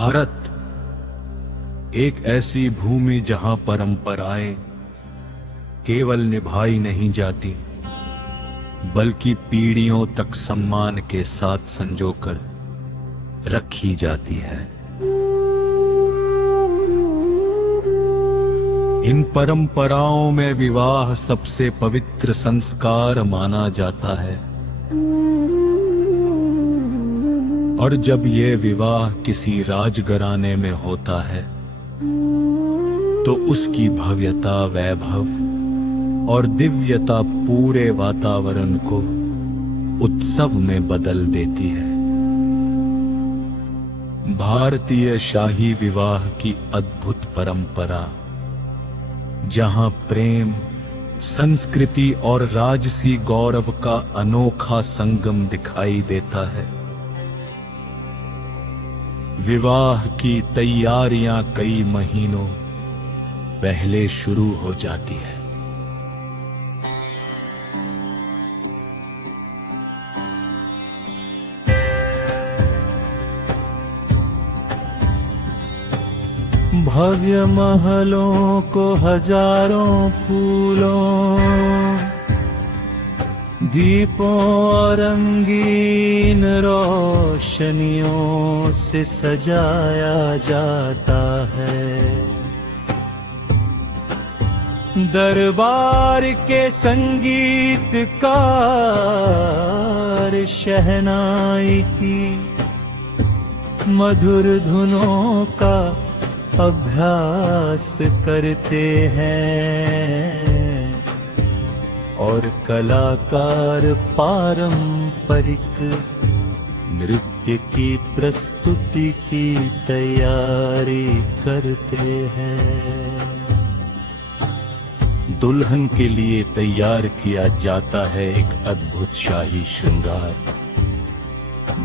भारत एक ऐसी भूमि जहां परंपराएं केवल निभाई नहीं जाती बल्कि पीढ़ियों तक सम्मान के साथ संजोकर रखी जाती है। इन परंपराओं में विवाह सबसे पवित्र संस्कार माना जाता है और जब ये विवाह किसी राजघराने में होता है तो उसकी भव्यता, वैभव और दिव्यता पूरे वातावरण को उत्सव में बदल देती है। भारतीय शाही विवाह की अद्भुत परंपरा, जहां प्रेम, संस्कृति और राजसी गौरव का अनोखा संगम दिखाई देता है। विवाह की तैयारियां कई महीनों पहले शुरू हो जाती है। भव्य महलों को हजारों फूलों, दीपों और रंगीन रोशनियों से सजाया जाता है। दरबार के संगीतकार शहनाई की मधुर धुनों का अभ्यास करते हैं और कलाकार पारंपरिक नृत्य की प्रस्तुति की तैयारी करते हैं। दुल्हन के लिए तैयार किया जाता है एक अद्भुत शाही श्रृंगार,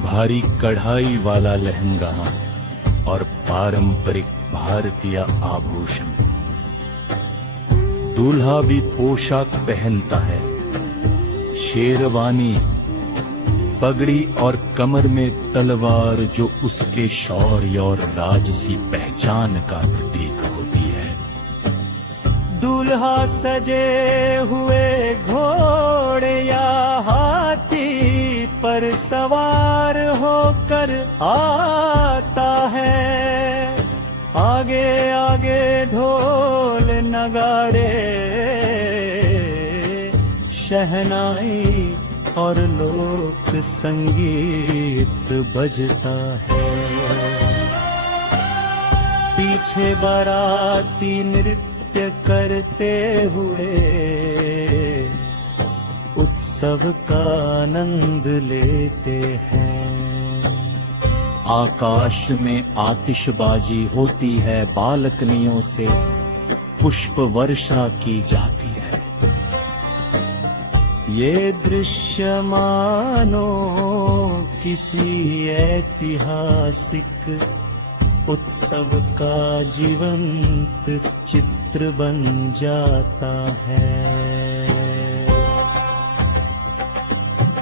भारी कढ़ाई वाला लहंगा और पारंपरिक भारतीय आभूषण। दूल्हा भी पोशाक पहनता है, शेरवानी, पगड़ी और कमर में तलवार जो उसके शौर्य और राजसी पहचान का प्रतीक होती है। दूल्हा सजे हुए घोड़े या हाथी पर सवार होकर आता है। आगे आगे ढोल नगाड़े, शहनाई और लोक संगीत बजता है। पीछे बाराती नृत्य करते हुए उत्सव का आनंद लेते हैं। आकाश में आतिशबाजी होती है, बालकनियों से पुष्प वर्षा की जाती है। ये दृश्य मानो किसी ऐतिहासिक उत्सव का जीवंत चित्र बन जाता है।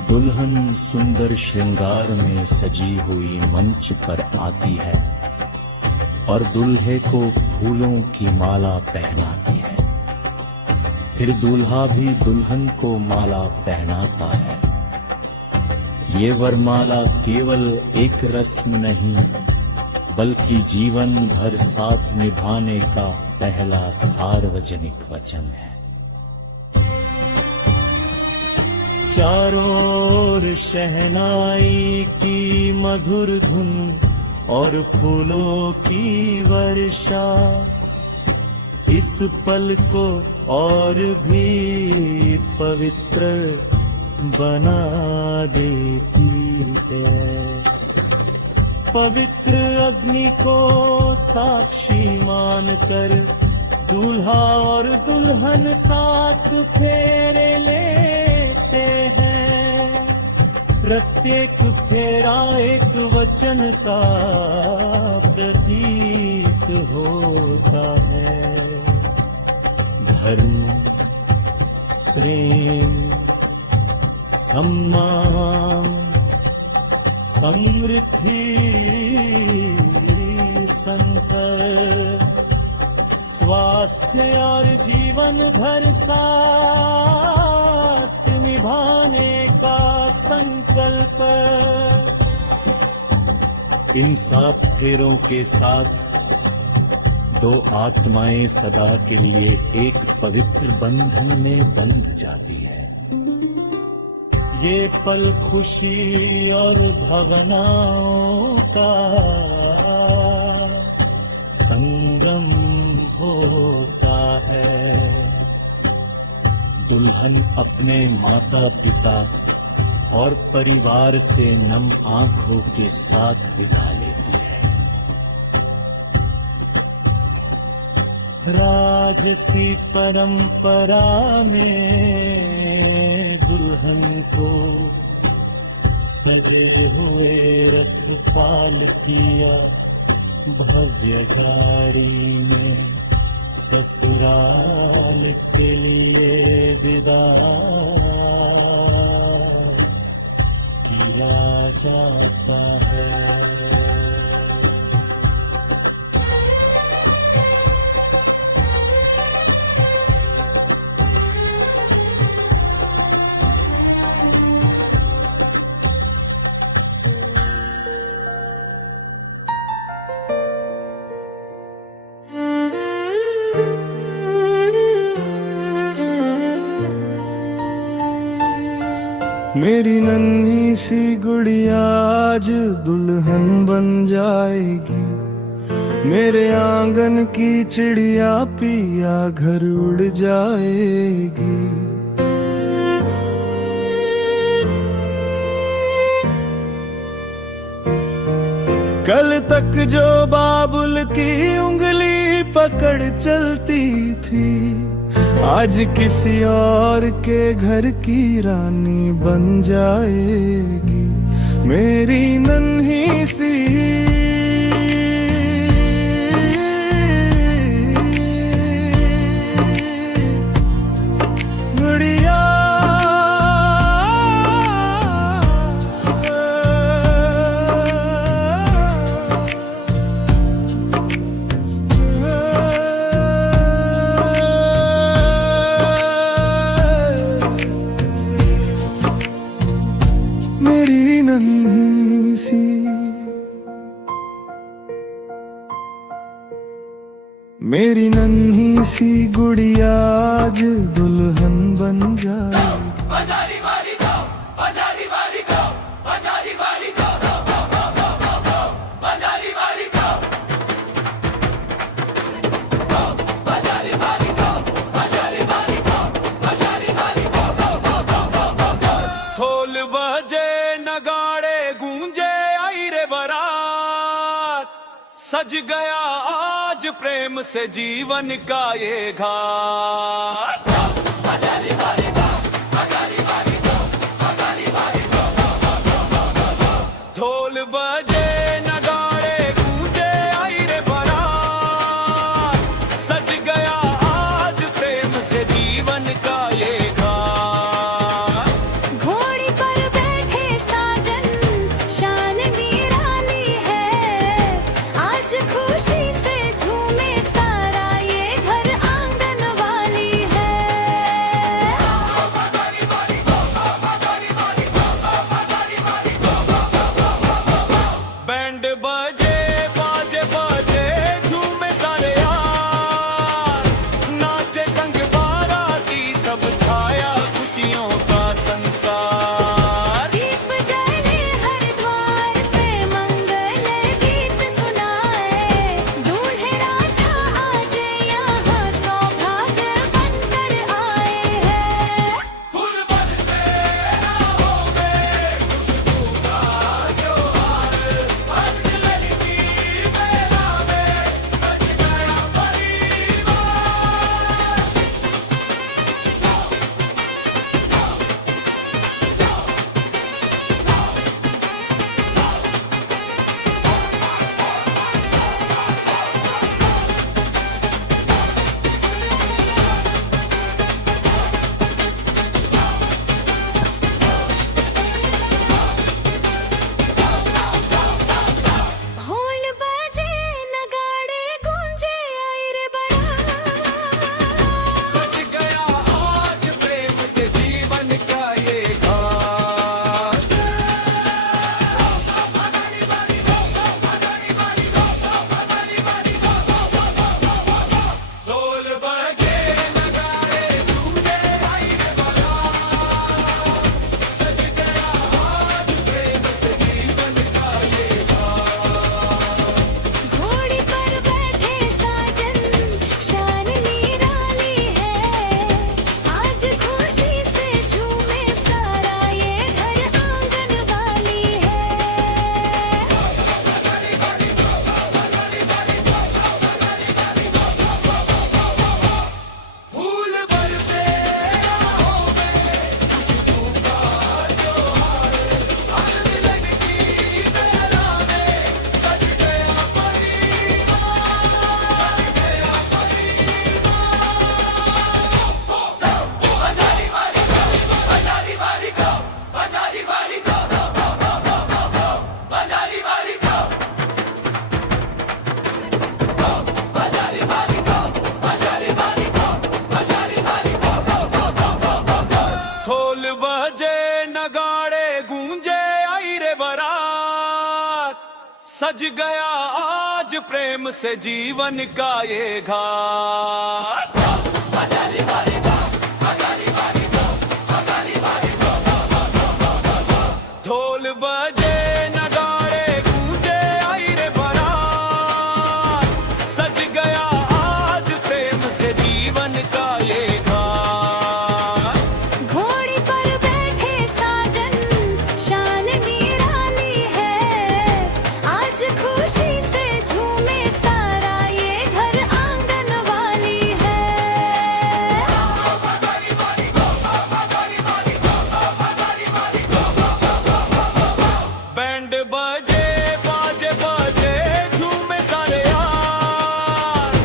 दुल्हन सुंदर श्रृंगार में सजी हुई मंच पर आती है और दूल्हे को फूलों की माला पहनाती है। फिर दूल्हा भी दुल्हन को माला पहनाता है। ये वरमाला केवल एक रस्म नहीं बल्कि जीवन भर साथ निभाने का पहला सार्वजनिक वचन है। चारों ओर शहनाई की मधुर धुन और फूलों की वर्षा इस पल को और भी पवित्र बना देती है। पवित्र अग्नि को साक्षी मानकर दूल्हा और दुल्हन साथ फेरे लेते हैं। प्रत्येक फेरा एक वचन का प्रतीक होता है। धर्म, प्रेम, सम्मान, समृद्धि संकल्प, स्वास्थ्य और जीवन भर साथ निभाने का संकल्प। इन 7 फेरों के साथ 2 आत्माएं सदा के लिए एक पवित्र बंधन में बंध जाती है। ये पल खुशी और भावनाओं का संगम होता है। दुल्हन अपने माता पिता और परिवार से नम आंखों के साथ विदा लेती है। राजसी परंपरा में दुल्हन को सजे हुए रथ पालकिया भव्य गाड़ी में ससुराल के लिए विदा किया जाता है। मेरी नन्ही सी गुड़िया आज दुल्हन बन जाएगी। मेरे आंगन की चिड़िया पिया घर उड़ जाएगी। कल तक जो बाबुल की उंगली पकड़ चलती थी, आज किसी और के घर की रानी बन जाएगी। मेरी नन्ही सी गुड़िया मेरी नन्ही सी मेरी नन्ही सी गुड़िया आज दुल्हन बन जाए। ढोल बजे नगाड़े गूंजे आई रे बारात, सज गया आज प्रेम से जीवन का ये घाट। ढोल बजे नगाड़े गूंजे आई रे बारात, सज गया आज प्रेम से जीवन का ये घाट। घोड़ी पर बैठे साजन शान निराली है, आज खुशी से झूमे सारा ये घर आंगन वाली है। बैंड बजे बाजे बजे झूमे सारे यार, नाचे संग बाराती सब छाया खुशियों का संसार। दीप जले हर द्वार पे मंगल गीत सुनाए, सज गया आज प्रेम से जीवन का ये घाट ढोल बजे नगाड़े गूंजे आई रे बारात सज गया आज प्रेम से जीवन का ये घाट घोड़ी पर बैठे साजन शान निराली है आज खुशी से झूमे सारा ये घर आंगन वाली है बैंड बजे बाजे बाजे झूमे सारे यार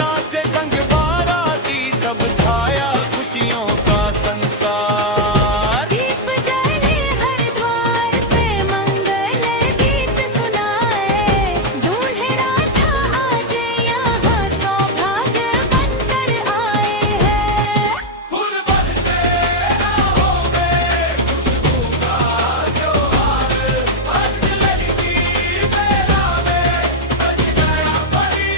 नाचे संग बाराती सब छाया खुशियों का संसार दीप जले हर द्वार पे मंगल गीत सुनाए दूल्हे राजा आज यहाँ सौभाग्य बनकर आए हैं फूल बरसे राहों में खुशबू का त्योहार हर लड़की मेला में सज गया परिवार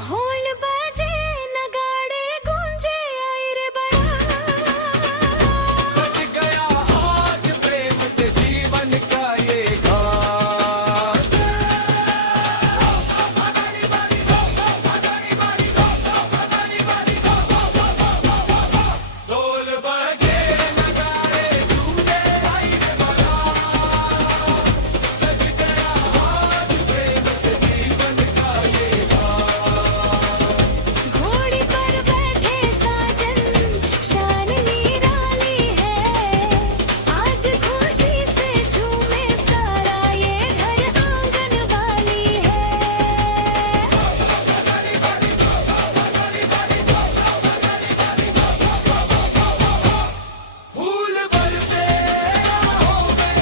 ढोल बजे नगाड़े गूंजे आई रे बारात सज गया आज प्रेम से जीवन का ये घाट ढोल बजे नगाड़े गूंजे आई रे बारात सज गया आज प्रेम से जीवन का ये घाट घोड़ी पर बैठे साजन शान निराली है आज खुशी से झूमे सारा ये घर आंगन वाली है फूल बरसे राहों में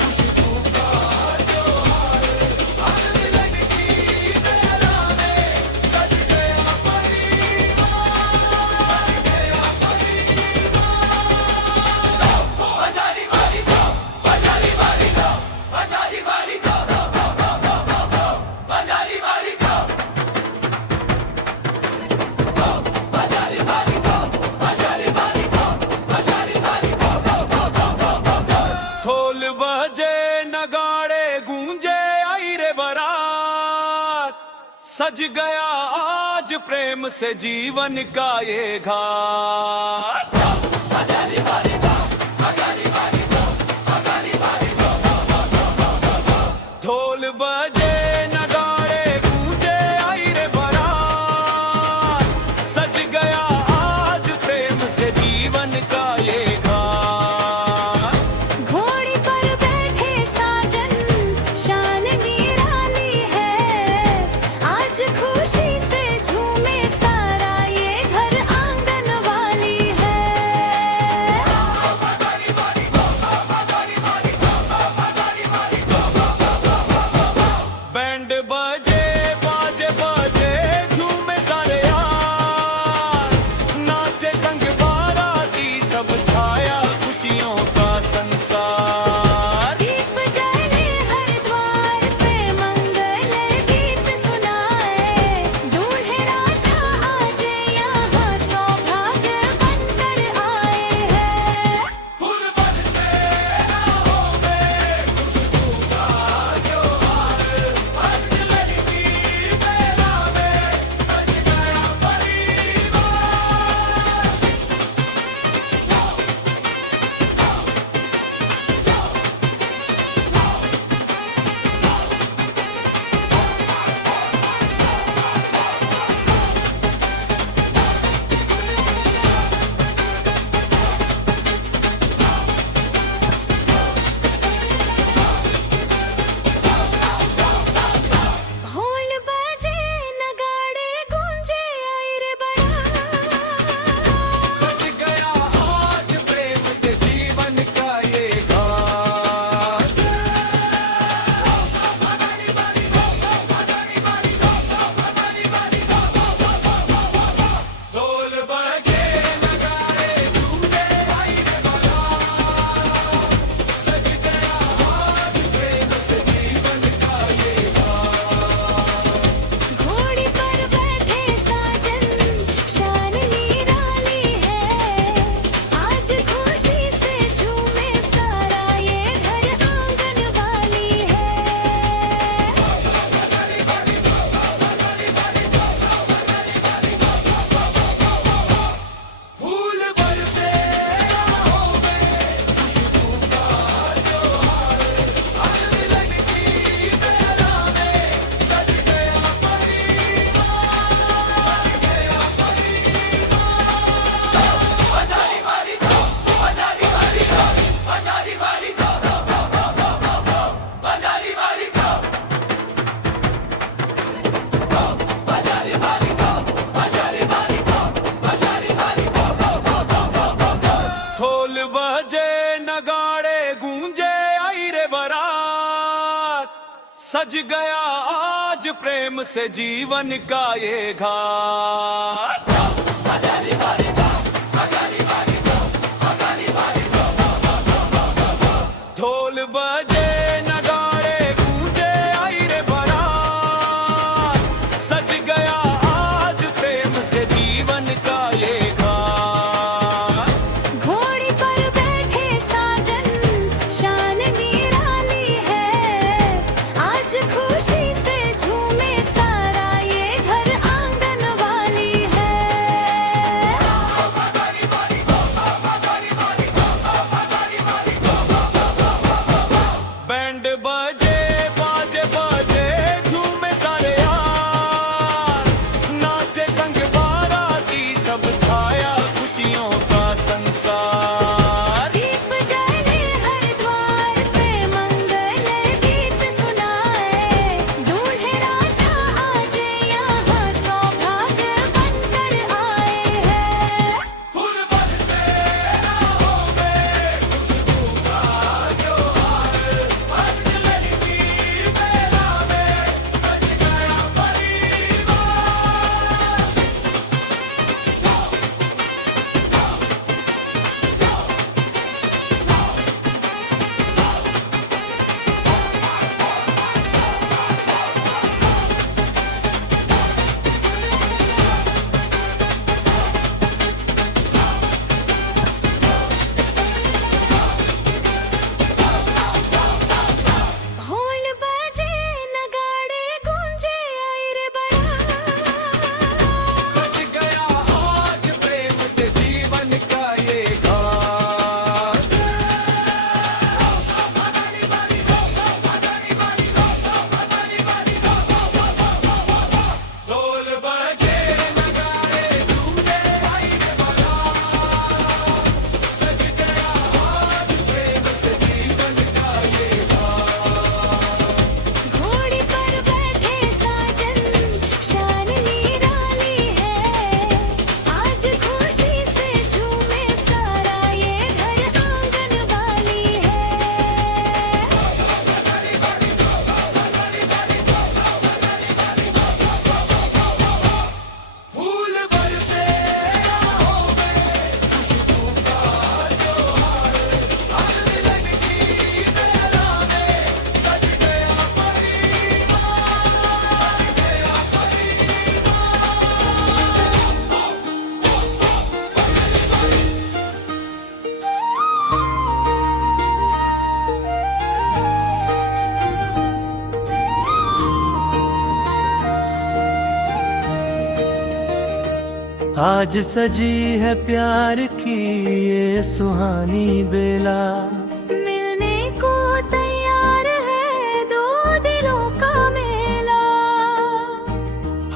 खुशबू का त्योहार हर लड़की मेला में सज गया ढोल बजे नगाड़े गूंजे आई रे बारात सज गया आज प्रेम से जीवन का ये घाट ढोल बजे नगाड़े गूंजे आई रे बारात सज गया आज प्रेम से जीवन का ये घाट घोड़ी पर बैठे साजन शान निराली है आज खुशी से झूमे सारा ये घर आंगन वाली है सज गया आज प्रेम से जीवन का ये घाट ढोल बजे नगाड़े गूंजे आई रे बारात सज गया आज प्रेम से जीवन का ये घाट घोड़ी पर बैठे साजन शान निराली है आज खुशी से झूमे सारा ये घर आंगन वाली है बैंड बजे बाजे बजे झूमे सारे यार नाचे संग बाराती सब छाया खुशियों का संसार दीप जले हर द्वार पे मंगल गीत सुनाए दूल्हे राजा आज यहाँ सौभाग्य बनकर आए हैं फूल बरसे राहों में खुशबू का त्योहार आज लड़की मेला में सज गया परिवार ढोल बजे नगाड़े गूंजे आई रे बारात सज गया आज प्रेम से जीवन का ये घाट ढोल बजे नगाड़े गूंजे आई रे बारात सज गया आज प्रेम से जीवन का ये घाट घोड़ी पर बैठे साजन शान निराली है आज खुशी से झूमे सारा ये घर आंगन वाली है फूल बरसे राहों में खुशबू का त्योहार आज मिलन की मेला में सज गया परिवार गया आज सजी है प्यार की ये सुहानी बेला मिलने को तैयार है दो दिलों का मेला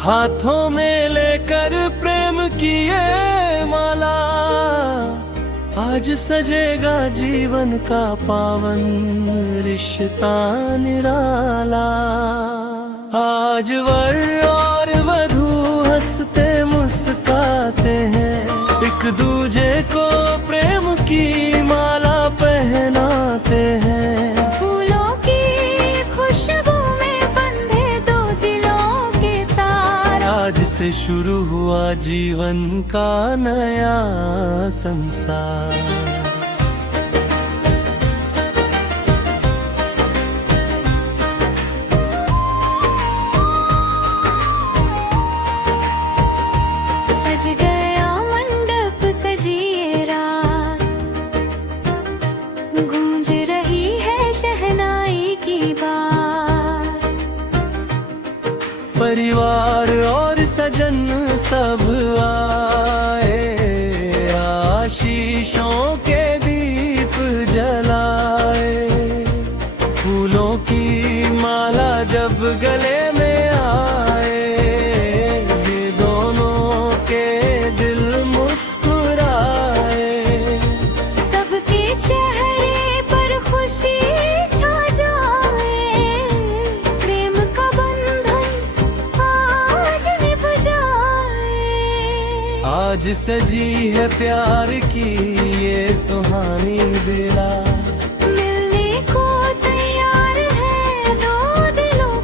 हाथों में लेकर प्रेम की ये माला आज सजेगा जीवन का पावन रिश्ता निराला आज वर और वधू हंसते मुस्काते हैं एक दूजे को प्रेम की माला पहनाते हैं फूलों की खुशबू में बंधे दो दिलों के तार आज से शुरू हुआ जीवन का नया संसार सज गया मंडप सजिए रात गूंज रही है शहनाई की बात परिवार और सजन सब आए आशीषों के दीप जलाए फूलों की माला जब गले में आए ये दोनों के दिल मुस्कुराए सबके चेहरे पर खुशी छा जाए प्रेम का बंधन आज निभ जाए आज सजी है प्यार की ये सुहानी बेला मिलने को तैयार है दो दिलों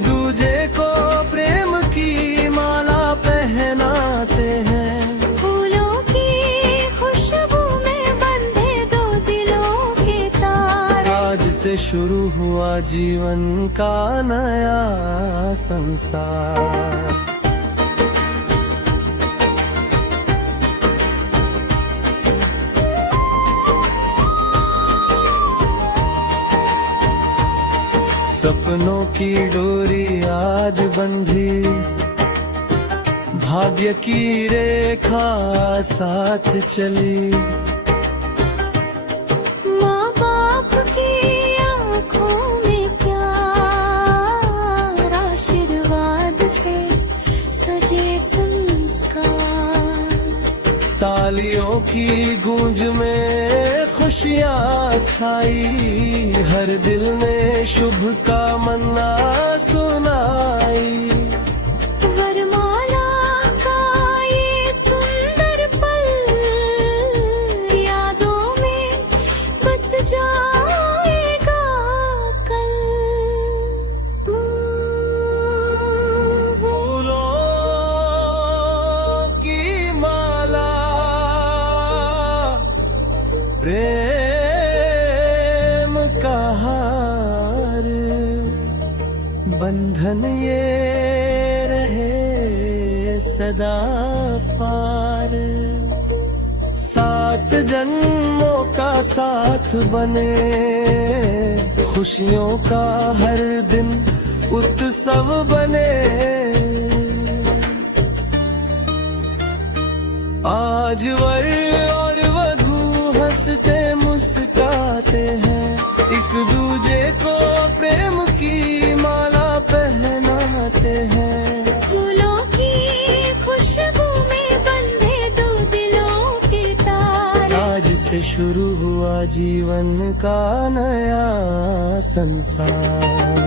दूजे को प्रेम की माला पहनाते हैं। फूलों की खुशबू में बंधे दो दिलों के तार। आज से शुरू हुआ जीवन का नया संसार। सपनों की डोरी आज बंधी, भाग्य की रेखा साथ चली। माँ बाप की आँखों में प्यार, आशीर्वाद से सजे संस्कार। तालियों की गूंज में खुशियाँ छाई, हर दिल ने शुभ कामना सुनाई। वरमाला का ये सुंदर पल यादों में बस जाएगा कल। फूलों की माला प्रेम का हार, बंधन ये रहे सदा पार। 7 जन्मों का साथ बने, खुशियों का हर दिन उत्सव बने। आज वर और वधू हंसते मुस्काते हैं, एक दूजे को प्रेम की माला पहनाते हैं। फूलों की खुशबू में बंधे दो दिलों के तार। आज से शुरू हुआ जीवन का नया संसार।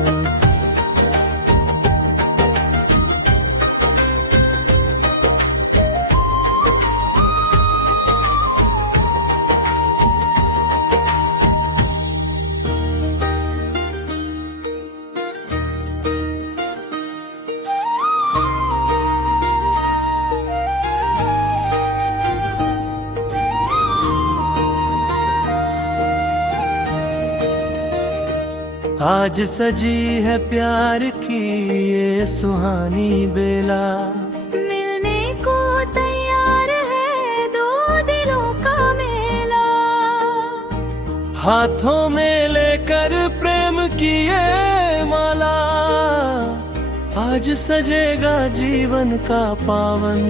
आज सजी है प्यार की ये सुहानी बेला, मिलने को तैयार है दो दिलों का मेला। हाथों में लेकर प्रेम की ये माला, आज सजेगा जीवन का पावन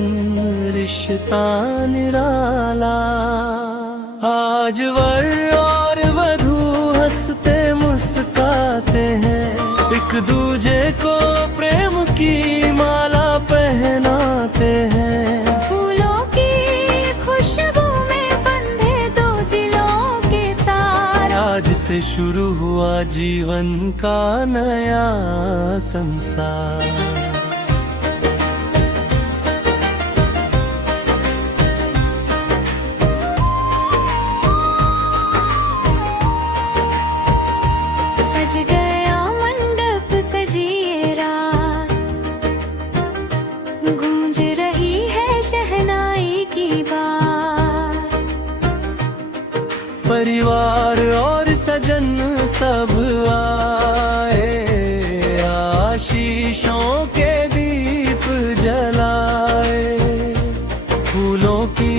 रिश्ता निराला। आज वर और वधू हंसते मुस्काते हैं, एक दूजे को प्रेम की माला पहनाते हैं। फूलों की खुशबू में बंधे दो दिलों के तार। आज से शुरू हुआ जीवन का नया संसार। सज गया मंडप सजी ये रात, गूंज रही है शहनाई की बात। परिवार और सजन सब आए, आशीषों के दीप जलाए। फूलों की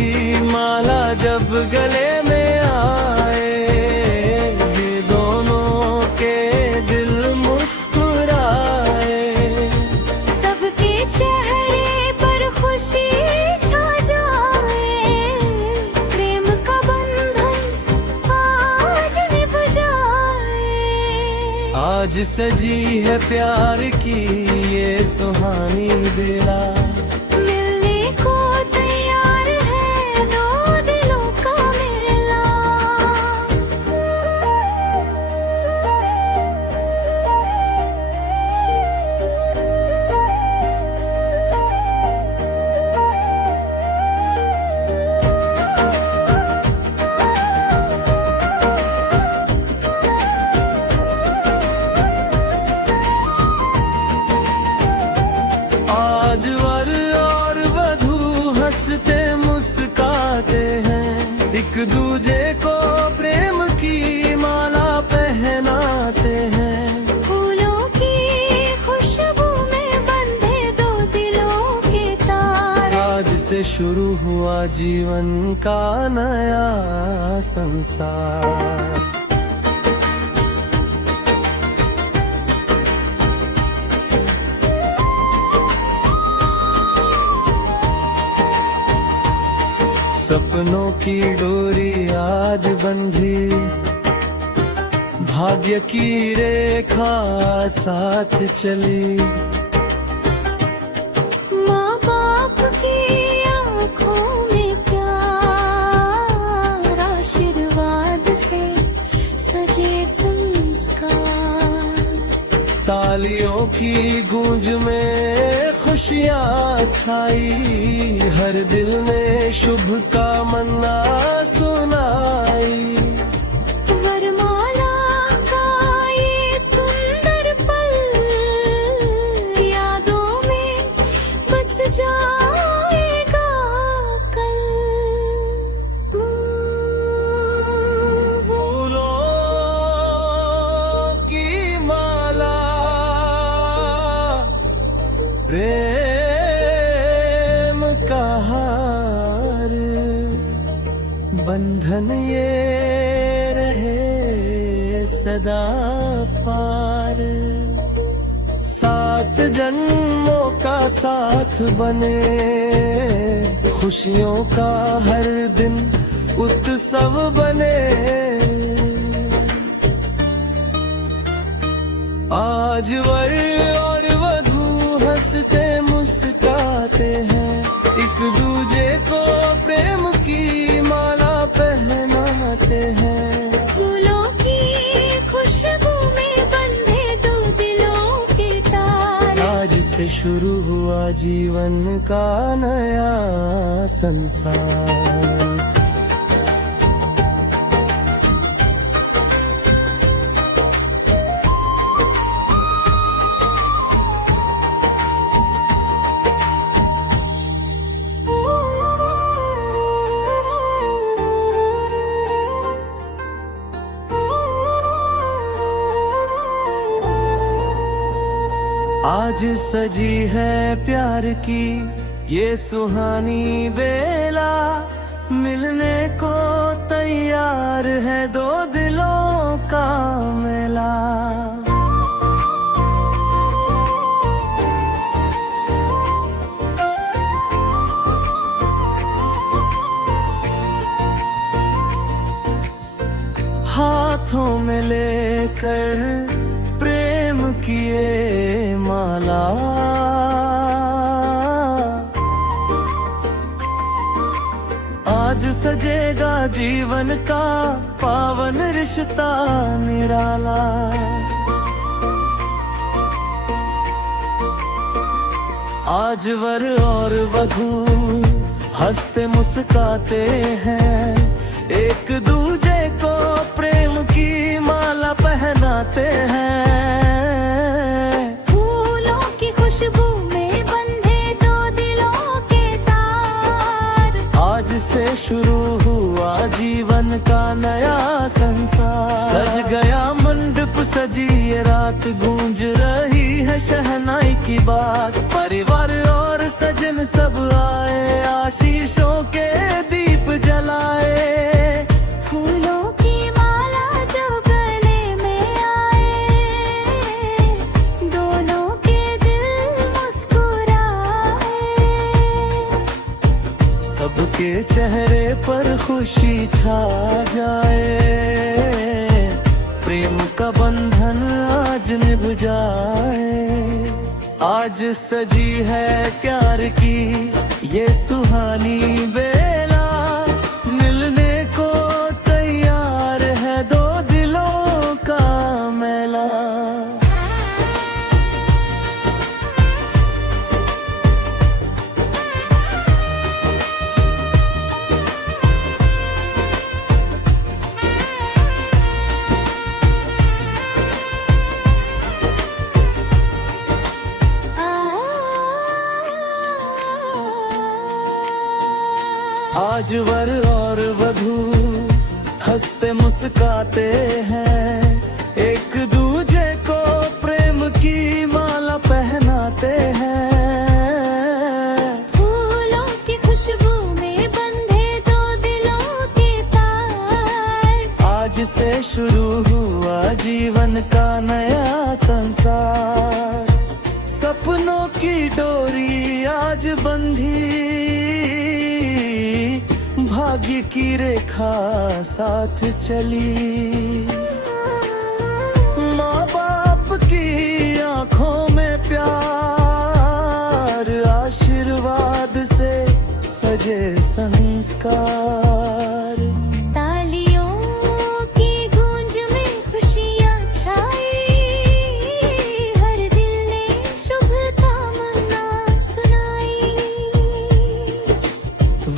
माला जब गले में आए, ये दोनों के दिल मुस्कुराए। सबके चेहरे पर खुशी छा जाए, प्रेम का बंधन आज निभ जाए। आज सजी है प्यार की ये सुहानी बेला, मिलने को तैयार है दो दिलों का मेला। एक दूजे को प्रेम की माला पहनाते हैं। फूलों की खुशबू में बंधे दो दिलों के तार। आज से शुरू हुआ जीवन का नया संसार। सपनों की डोरी आज बंधी, भाग्य की रेखा साथ चली। माँ बाप की आँखों में प्यार, आशीर्वाद से सजे संस्कार। तालियों की गूंज में खुशियाँ छाई, हर दिल ने शुभ कामना सुनाई। वरमाला का ये सुंदर पल यादों में बस जाएगा कल। फूलों की माला प्रेम का हार, बंधन ये रहे सदा पार। 7 जन्मों का साथ बने, खुशियों का हर दिन उत्सव बने। आज वर और वधू हंसते मुस्काते हैं, एक दूजे को प्रेम की माला पहनाते हैं। फूलों की खुशबू में बंधे दो दिलों के तार। आज से शुरू हुआ जीवन का नया संसार। आज सजी है प्यार की ये सुहानी बेला, मिलने को तैयार है दो दिलों का मेला। हाथों में लेकर प्रेम की ये माला, आज सजेगा जीवन का पावन रिश्ता निराला। आज वर और वधू हंसते मुस्काते हैं, एक दूजे को प्रेम की माला पहनाते हैं। फूलों की खुशबू में बंधे दो दिलों के तार। आज से शुरू हुआ जीवन का नया संसार। सज गया मंडप सजी ये रात, गूंज रही है शहनाई की बात। परिवार और सजन सब आए, आशीषों के दीप जलाए। फूलों की माला जो गले में आए, दोनों के दिल मुस्कुराए। सबके चेहरे पर खुशी छा जाए, प्रेम का बंधन आज निभ जाए। आज सजी है प्यार की ये सुहानी बेला, मिलने को तैयार है दो दिलों का मेला। आज वर और वधू हंसते मुस्काते हैं, एक दूजे को प्रेम की माला पहनाते हैं। फूलों की खुशबू में बंधे दो दिलों के तार, आज से शुरू हुआ जीवन का नया संसार। सपनों की डोरी आज बंधी, भाग्य की रेखा साथ चली। माँ बाप की आंखों में प्यार, आशीर्वाद से सजे संस्कार। तालियों की गूंज में खुशियाँ छाई, हर दिल ने शुभ कामना सुनाई।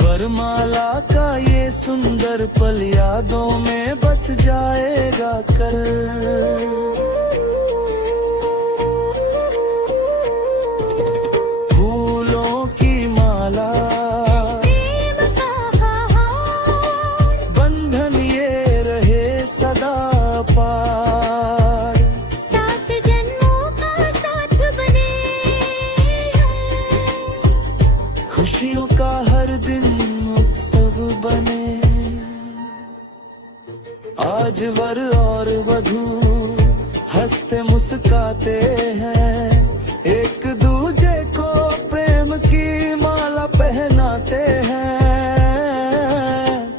वरमाला का ये सुंदर पल यादों में बस जाएगा कल। फूलों की माला, प्रेम का हार, बंधन ये रहे सदा पार। 7 जन्मों का साथ बने, खुशियों का हर दिन उत्सव बने। आज वर और वधू हंसते मुस्काते हैं, एक दूजे को प्रेम की माला पहनाते हैं।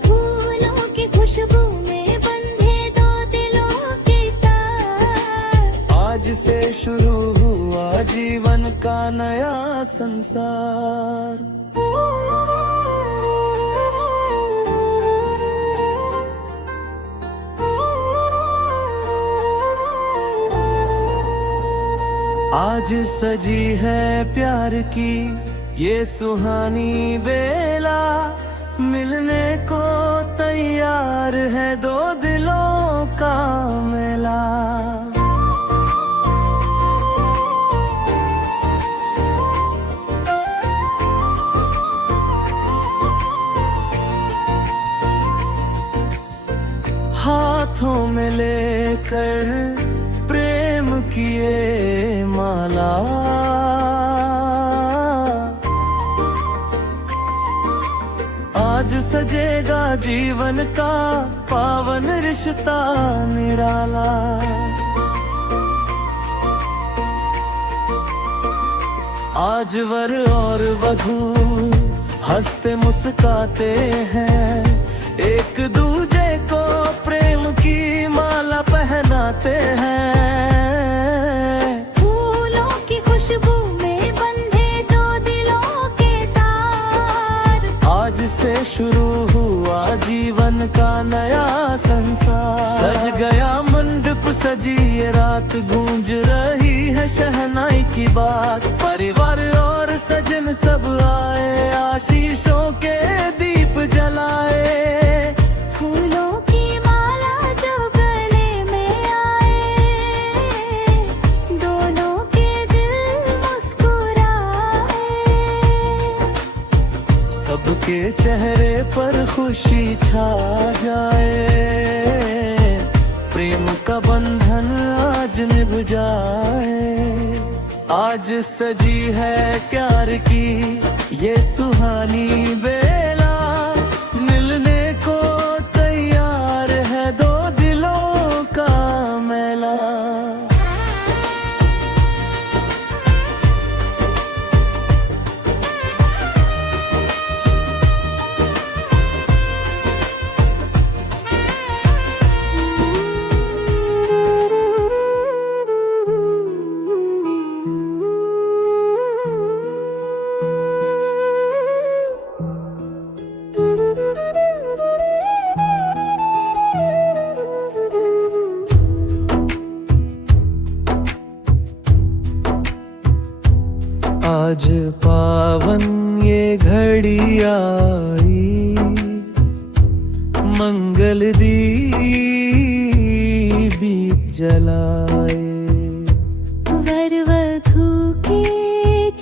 फूलों की खुशबू में बंधे दो दिलों के तार, आज से शुरू हुआ जीवन का नया संसार। आज सजी है प्यार की ये सुहानी बेला, मिलने को तैयार है दो दिलों का मेला। हाथों में लेकर प्रेम की ये माला, आज सजेगा जीवन का पावन रिश्ता निराला। आज वर और वधू हंसते मुस्काते हैं, एक दूजे को प्रेम की माला पहनाते हैं। फूलों की खुशबू में बंधे दो दिलों के तार, आज से शुरू हुआ जीवन का नया संसार। सज गया मंडप सजी ये रात, गूंज रही है शहनाई की बात। परिवार और सजन सब आए, आशीषों के दीप जलाए। फूलों की माला जो गले में आए, दोनों के दिल मुस्कुराए। सबके चेहरे पर खुशी छा जाए, प्रेम का बंधन आज निभ जाए। आज सजी है प्यार की ये सुहानी बेला, मिलने को तैयार है दो दिलों का मेला। आज पावन ये घड़ी आई, मंगल दीप जलाए। वर वधू के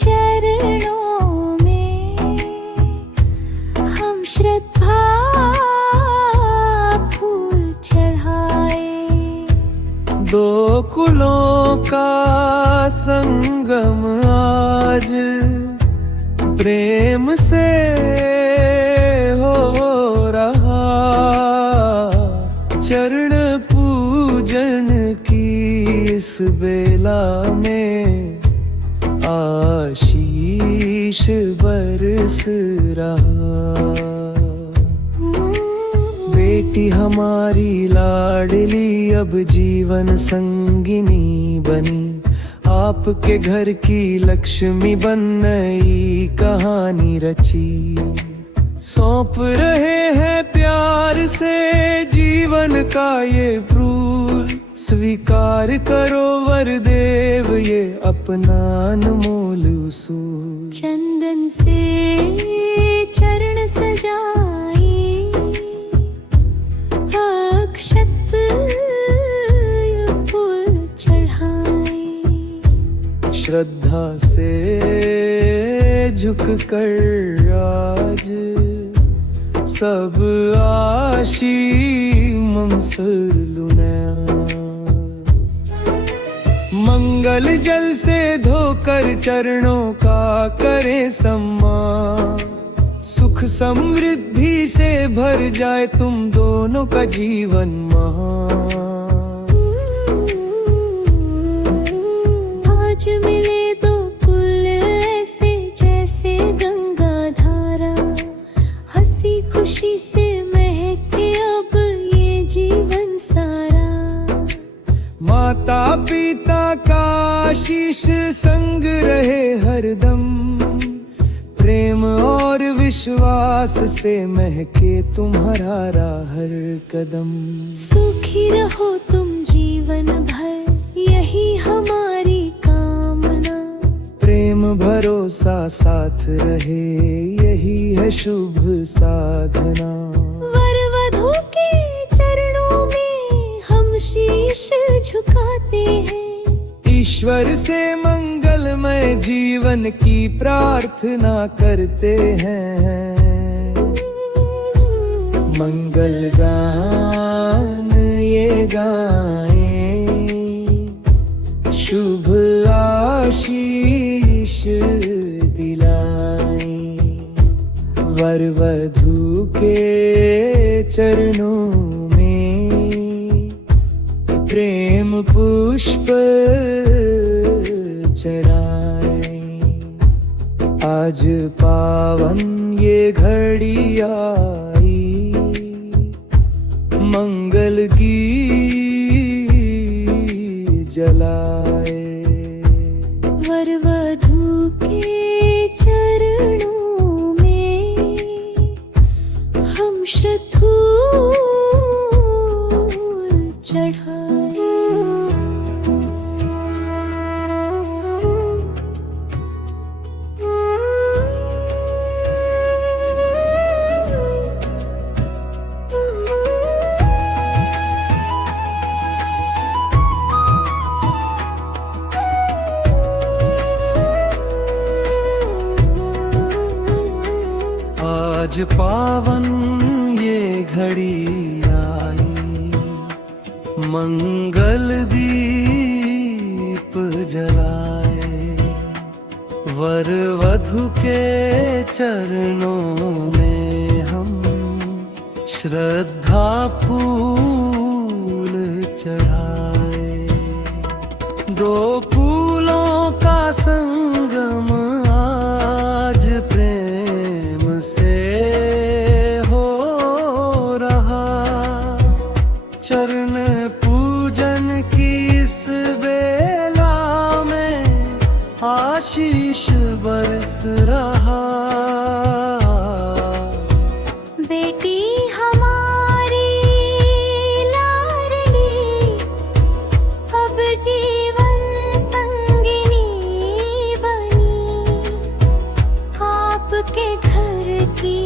चरणों में हम श्रद्धा फूल चढ़ाए। दो कुलों का संगम आज प्रेम से हो रहा। चरण पूजन की इस बेला में आशीष बरस रहा। बेटी हमारी लाडली अब जीवन संगिनी बनी। आपके घर की लक्ष्मी बन नई कहानी रची। सौंप रहे हैं प्यार से जीवन का ये फूल। स्वीकार करो वरदेव ये अपना अनमोल उसूल। चंदन से चरण सजाए, अक्षत फूल चढ़ाए। श्रद्धा से झुक कर आज सब आशी मंसूर लुनया। मंगल जल से धोकर चरणों का करें सम्मान। सुख समृद्धि से भर जाए तुम दोनों का जीवन महान। आज मिले दो कुल ऐसे जैसे गंगा धारा। हंसी खुशी से महके अब ये जीवन सारा। माता पिता का आशीष संग रहे हरदम। प्रेम और विश्वास से महके तुम्हारा हर कदम। सुखी रहो तुम जीवन भर यही हमारी कामना। प्रेम भरोसा साथ रहे यही है शुभ साधना। वर वधू के चरणों में हम शीश झुकाते हैं। ईश्वर से मंगलमय जीवन की प्रार्थना करते हैं। मंगल गान ये गाएं, शुभ आशीष दिलाएं। वर वधू के चरणों में प्रेम पुष्प चढ़ाए। आज पावन ये घड़ी आई मंगल की जलाए। वर वधू के चरणों में हम श्रद्धूल चढ़ाए। आज पावन ये घड़ी आई मंगल दीप जलाए। वर वधू के चरणों में हम श्रद्धा फूल चढ़ाए। दो फूलों का संगम आज प्रेम से हो रहा। चरण पूजन की इस बेला में आशीष बरस रहा। बेटी हमारी लाडली अब जीवन संगिनी बनी। आपके घर की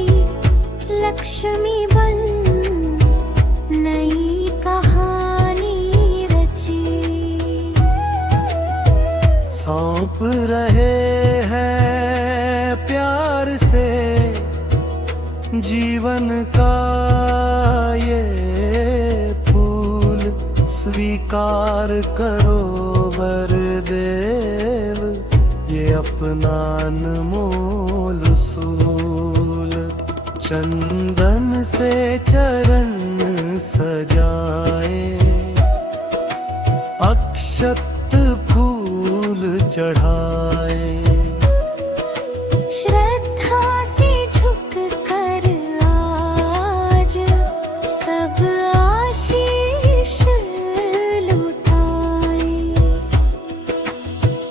लक्ष्मी बन नई कहानी रची। सौंप रहे हैं प्यार से जीवन जीवन का ये फूल स्वीकार करो वरदेव, ये अपना अनमोल सूल। चंदन से चरण सजाए, अक्षत फूल चढ़ाए। श्रद्धा से झुक कर आज सब आशीष लुटाए।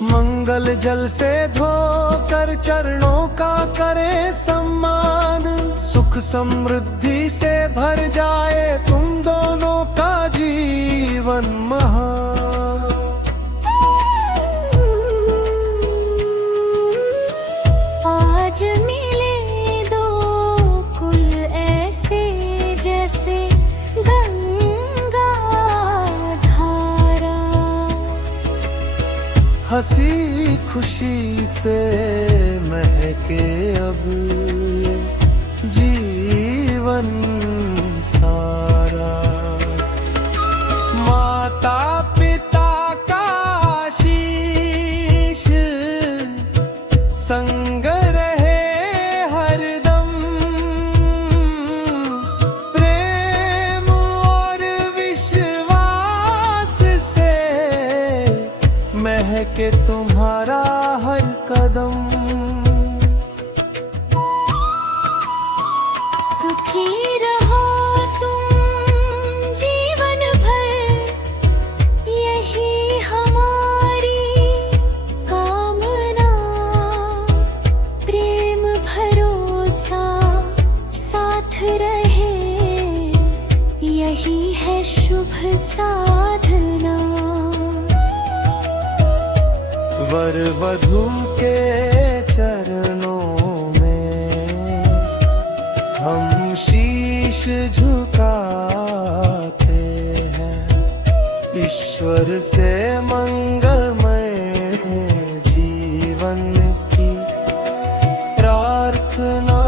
मंगल जल से धोकर चरणों का करे सम्मान, सुख समृद्धि से भर जाए तुम दोनों का जीवन महान। आज मिले दो कुल ऐसे जैसे गंगा धारा, हंसी खुशी से महके अब ये जीवन सारा। माता पिता का आशीष संग रहे हरदम, प्रेम और विश्वास से महके तुम्हारा हर कदम। सुखी रहो तुम जीवन भर, यही हमारी कामना। प्रेम भरोसा साथ रहे, यही है शुभ साधना। वर वधू के चरणों में हम शीश झुकाते हैं, ईश्वर से मंगलमय जीवन की प्रार्थना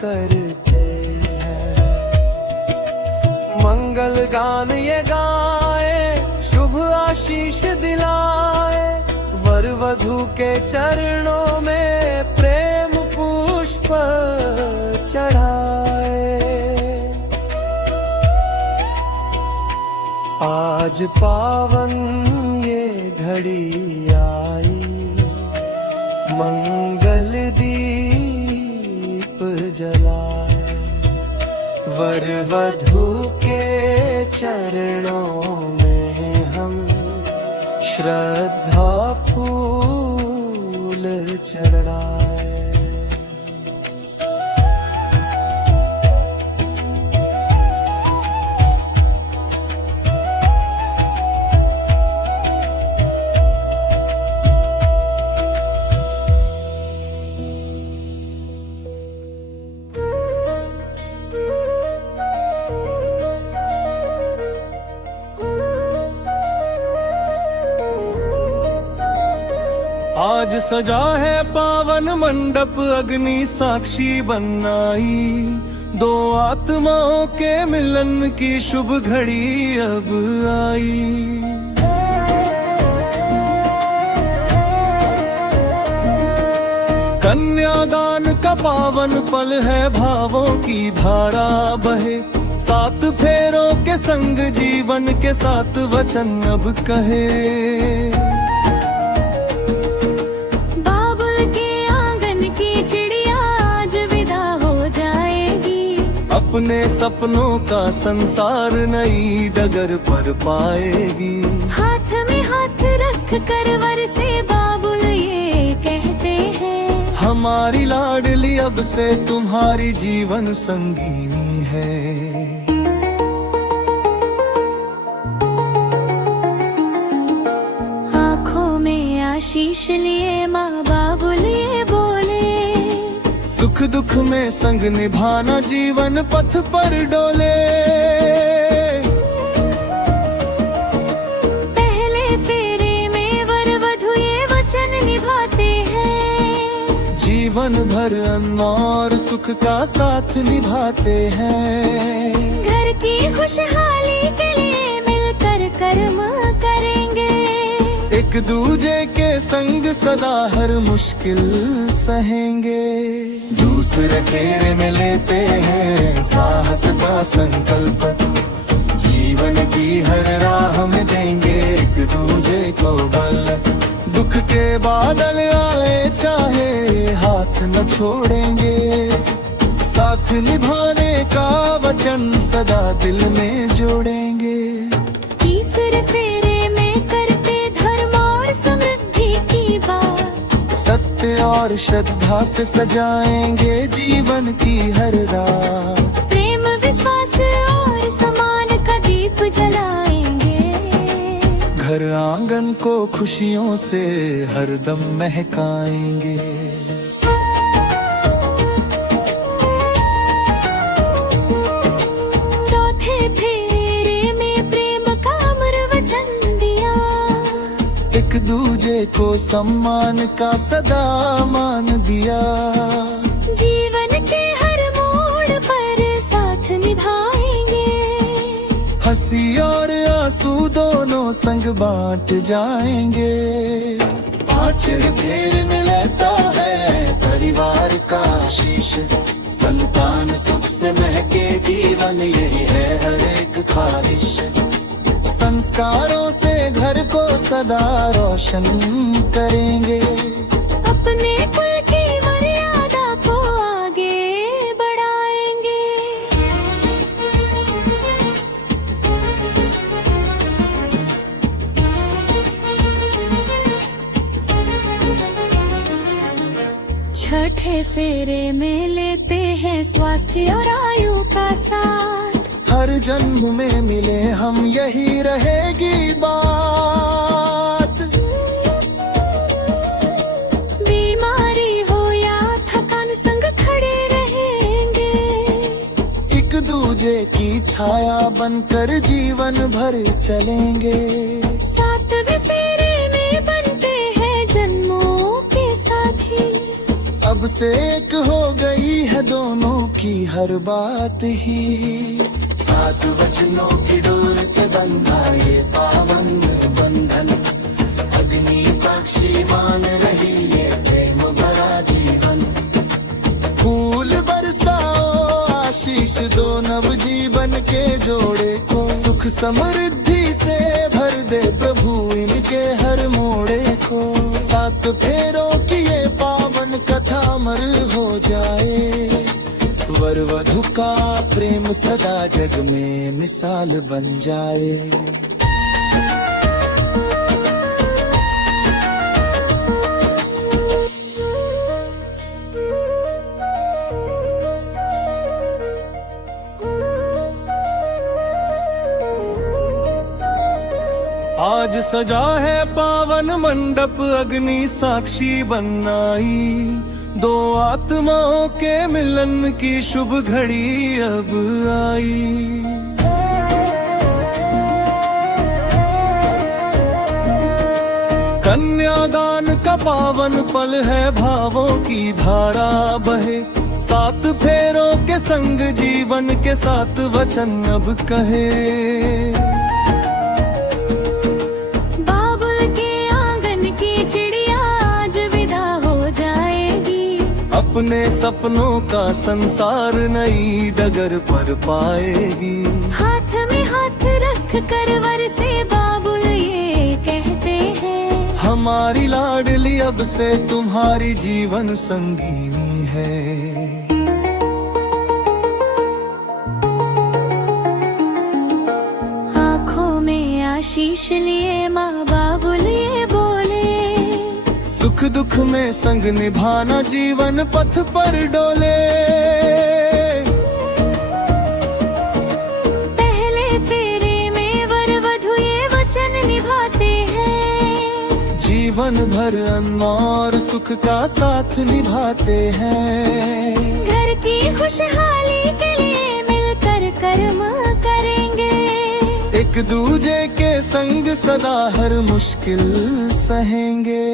करते हैं। मंगल गान ये गाए, शुभ आशीष दिलाए, वर वधू के चरणों में प्रेम पुष्प चढ़ाए। आज पावन ये घड़ी आई, मंगल दीप जलाए, वर वधू के चरणों में हम श्रद्धा फूल चढ़ाए। आज सजा है पावन मंडप, अग्नि साक्षी बनाई। दो आत्माओं के मिलन की शुभ घड़ी अब आई। कन्यादान का पावन पल है, भावों की धारा बहे। 7 फेरों के संग जीवन के 7 वचन अब कहे। अपने सपनों का संसार नई डगर पर पाएगी। हाथ में हाथ रख कर वर से बाबुल ये कहते हैं, हमारी लाडली अब से तुम्हारी जीवन संगीनी है। आँखों में आशीष लिए माँ बाबुल ये बोले, सुख दुख में संग निभाना जीवन पथ पर डोले। पहले फेरे में वर वधू ये वचन निभाते हैं, जीवन भर अन्न और सुख का साथ निभाते हैं। घर की खुशहाली के लिए मिलकर कर्म करेंगे, एक दूजे के संग सदा हर मुश्किल सहेंगे। दूसरे फेरे में लेते हैं साहस का संकल्प, जीवन की हर राह में देंगे एक दूजे को बल। दुख के बादल आए चाहे हाथ न छोड़ेंगे, साथ निभाने का वचन सदा दिल में जोड़ेंगे। तीसरे फेरे में करते धर्म और समृद्धि की बात, सत्य और श्रद्धा से सजाएंगे जीवन की हर रात। प्रेम विश्वास और समान का दीप जलाएंगे, घर आंगन को खुशियों से हरदम महकाएंगे। चौथे फेरे में प्रेम का अमर वचन दिया, एक दूजे को सम्मान का सदा मान दिया। जीवन के हर मोड़ पर साथ निभाएंगे, हंसी और आंसू दोनों संग बांट जाएंगे। पांचवें फेरे में लेता है परिवार का आशीष, संतान सुख से महके जीवन यही है हर एक ख्वाहिश। संस्कारों से घर को सदा रोशन करेंगे, अपने कुल की मर्यादा को आगे बढ़ाएंगे। छठे फेरे में लेते हैं स्वास्थ्य और आयु का साथ, हर जन्म में मिले हम यही रहेगी बात। बीमारी हो या थकान संग खड़े रहेंगे, एक दूजे की छाया बनकर जीवन भर चलेंगे। सातवें फेरे में बनते हैं जन्मों के साथी, अब से एक हो गई है दोनों की हर बात ही। सात वचनों की डोर से बंधा ये पावन बंधन, अग्नि साक्षी मान रही ये प्रेम भरा जीवन। फूल बरसाओ आशीष दो नव जीवन के जोड़े को, सुख समृद्धि से भर दे प्रभु इनके हर मोड़े को। सात फेरों की ये पावन कथा अमर हो जाए, वर वधु का प्रेम सदा जग में मिसाल बन जाए। आज सजा है पावन मंडप अग्नि साक्षी बनाई, दो आत्माओं के मिलन की शुभ घड़ी अब आई। कन्यादान का पावन पल है, भावों की धारा बहे। सात फेरों के संग जीवन के सात वचन अब कहे। अपने सपनों का संसार नई डगर पर पाएगी। हाथ में हाथ रख कर वर से बाबुल ये कहते हैं, हमारी लाडली अब से तुम्हारी जीवन संगीनी है। आँखों में आशीष लिए माँ बाबुल ये बोले, सुख दुख में संग निभाना जीवन पथ पर डोले। पहले फेरे में वर वधु ये वचन निभाते हैं, जीवन भर अन्न और सुख का साथ निभाते हैं। घर की खुशहाली के लिए मिलकर कर्म करेंगे, एक दूजे के संग सदा हर मुश्किल सहेंगे।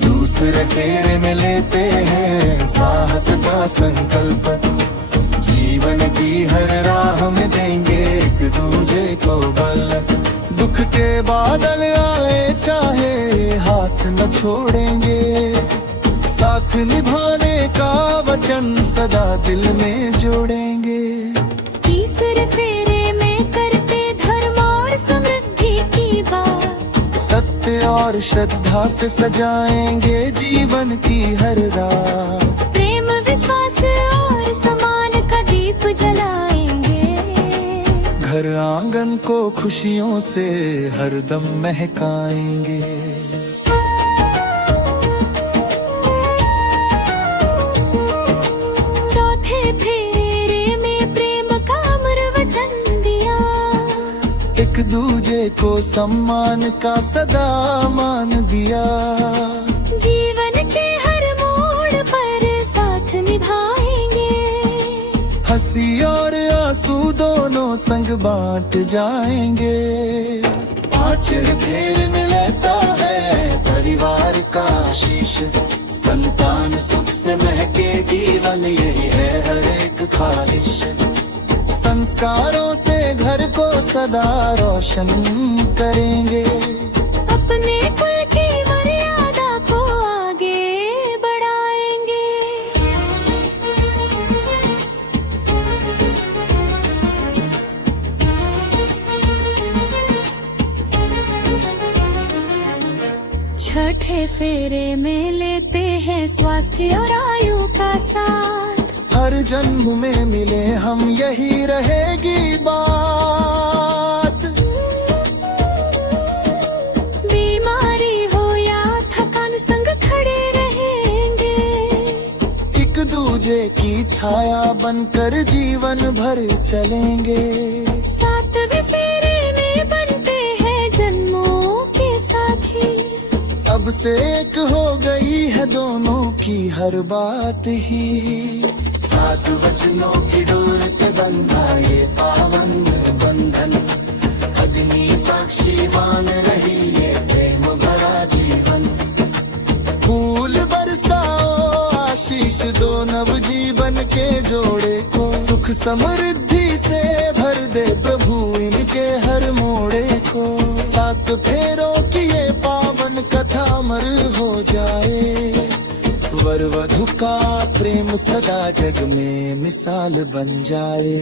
दूसरे दूसरे फेरे में लेते हैं साहस का संकल्प, जीवन की हर राह में देंगे एक दूजे को बल। दुख के बादल आए चाहे हाथ न छोड़ेंगे, साथ निभाने का वचन सदा दिल में जोड़ेंगे। तीसरे फेरे में करते धर्म और समृद्धि की बात, सत्य और श्रद्धा से सजाएंगे जीवन की हर रात। प्रेम विश्वास और समान का दीप जलाएंगे, घर आंगन को खुशियों से हरदम महकाएंगे। चौथे फेरे में प्रेम का अमर वचन दिया, एक दूजे को सम्मान का सदा मान दिया। जीवन के हर मोड़ पर साथ निभाएंगे, हंसी और आंसू दोनों संग बांट जाएंगे। पांचवें फेरे में लेता है परिवार का आशीष, संतान सुख से महके जीवन यही है हर एक ख्वाहिश। संस्कारों से घर को सदा रोशन करेंगे, अपने कुल की मर्यादा को आगे बढ़ाएंगे। छठे फेरे में लेते हैं स्वास्थ्य और आयु का साथ, हर जन्म में मिले हम यही रहेगी बात। बीमारी हो या थकान संग खड़े रहेंगे, एक दूजे की छाया बनकर जीवन भर चलेंगे। सातवें फेरे में बनते हैं जन्मों के साथी, अब से एक हो गई है दोनों की हर बात ही। 7 वचनों की डोर से बंधा ये पावन बंधन, अग्नि साक्षी मान रही ये प्रेम भरा जीवन। फूल बरसाओ आशीष दो नव जीवन के जोड़े को, सुख समृद्धि से भर दे प्रभु इनके हर मोड़े को। 7 फेरों की ये पावन कथा अमर हो जाए, वर वधु का प्रेम सदा जग में मिसाल बन जाए।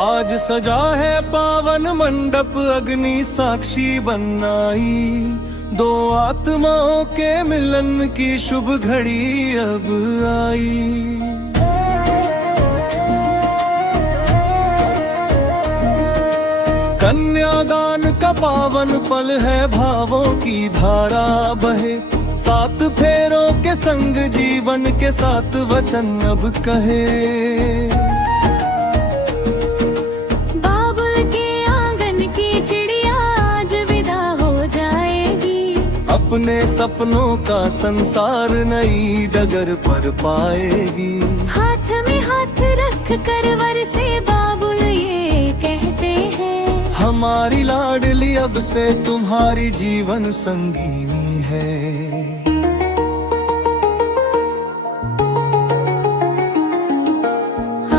आज सजा है पावन मंडप अग्नि साक्षी बनाई, दो आत्माओं के मिलन की शुभ घड़ी अब आई। कन्यादान का पावन पल है, भावों की धारा बहे, 7 फेरों के संग जीवन के 7 वचन अब कहे। बाबुल के आंगन की चिड़िया आज विदा हो जाएगी, अपने सपनों का संसार नई डगर पर पाएगी। हाथ में हाथ रख कर वर से बाबुल ये कहते हैं, हमारी लाडली अब से तुम्हारी जीवन संगीनी है।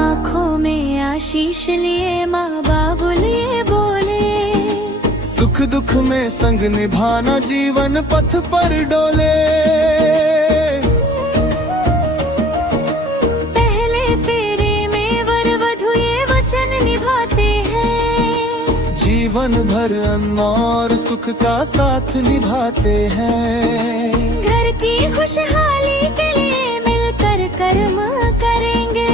आँखों में आशीष लिए माँ बाबुल ये बोले, सुख दुख में संग निभाना जीवन पथ पर डोले। पहले फेरे में वर वधु ये वचन निभाते हैं, जीवन भर अन्न और सुख का साथ निभाते हैं। घर की खुशहाली के लिए मिलकर कर्म करेंगे,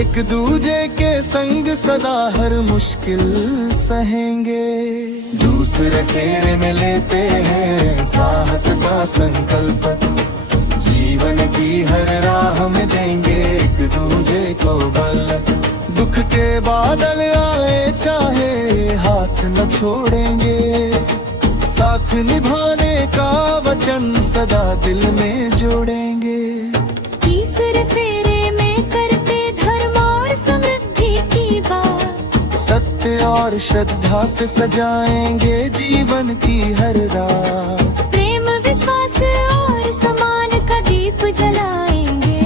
एक दूजे के संग सदा हर मुश्किल सहेंगे। दूसरे फेरे में लेते हैं साहस का संकल्प, जीवन की हर राह में देंगे एक दूजे को बल। दुख के बादल आए चाहे हाथ न छोड़ेंगे, साथ निभाने का वचन सदा दिल में जोड़ेंगे। तीसरे फेरे में करते धर्म और समृद्धि की बात, सत्य और श्रद्धा से सजाएंगे जीवन की हर रात। प्रेम विश्वास और समान का दीप जलाएंगे।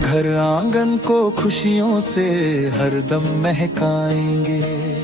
घर आंगन को खुशियों से हरदम महकाएंगे।